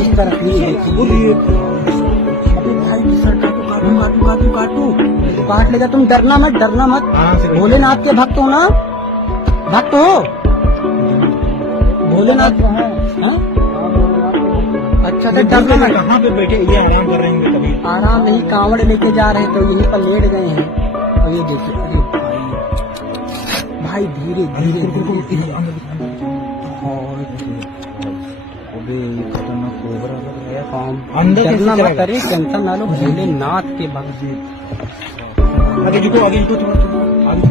इस तरफ नहीं देखिए। अबे भाई सर काटू काटू काटू काटू काटू काट लेगा। तुम डरना मत, डरना मत। भोलेनाथ के भक्त हो ना? भक्त हो भोलेनाथ? अच्छा तो डरना मत। कहाँ पे बैठे ये आराम कर रहे हैं? कभी आराम नहीं, कांवड़ लेके जा रहे तो यहीं पर लेट गए हैं। और ये देखिए, अरे भाई भाई धीरे धीरे धीरे। अबे ये खतरनाक कोबरा लग रहा है। काम डरना मत करे, टेंशन ना लो। भोलेनाथ के भक्त। आगे झुको, आगे झुको, थोड़ा आगे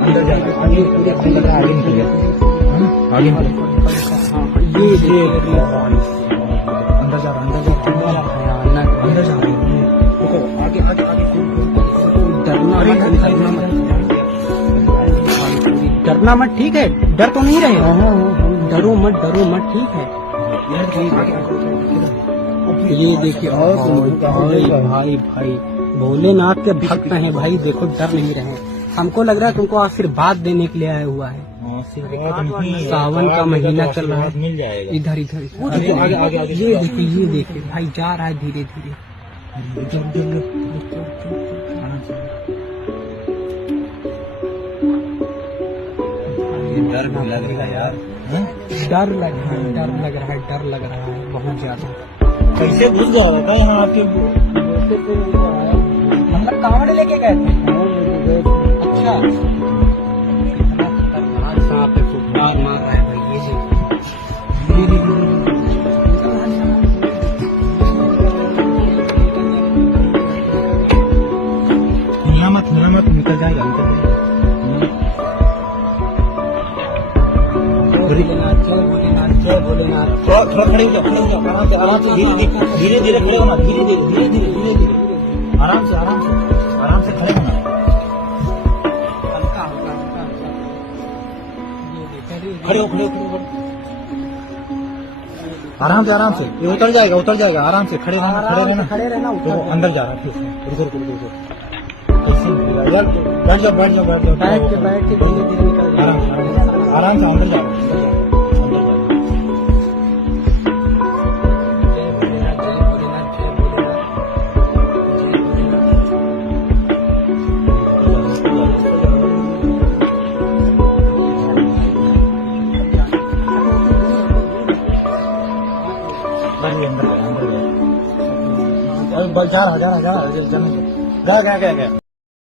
अंदर जा। आगे आगे निकल आगे ये अंदर जा रहा, अंदर जा रहा है। देखो आगे आगे आगे। डरना मत, ठीक है? डर तो नहीं रहे हो? डरो मत, डरो मत, ठीक है? ये देखिए, और भाई भाई भाई भोलेनाथ के भक्त हैं भाई। देखो डर नहीं रहे। हमको लग रहा है तुमको आशीर्वाद देने के लिए आया हुआ है। सावन का महीना चल रहा है। मिल जाएगा। इधर इधर आगे आगे आगे। ये देखिए भाई जा रहा है धीरे धीरे। डर भी लग रहा है यार। डर लग रहा है, डर लग रहा है, डर लग रहा है बहुत ज्यादा। कैसे घुस गया होगा यहाँ आपके? मतलब कांवड़ लेके गए थे? अच्छा, इतना खतरनाक सांप है, फुटकार मार रहा है भाई। ये हिला मत निकल जाएगा, निकल जाएगा। भोलेनाथ जय भोलेनाथ जय भोलेनाथ। थोड़ा खड़े हो जाओ, आराम से धीरे धीरे खड़े होना। धीरे धीरे आराम से खड़े होना। हल्का हल्का खड़े हो। आराम से ये उतर जाएगा। आराम से खड़े रहना। तो अंदर जा रहा है। रुको। यार बैठ जाओ। बैठ के धीरे धीरे निकल जाए। आराम से अंदर जा रहा है। अंदर जा रहा। गया।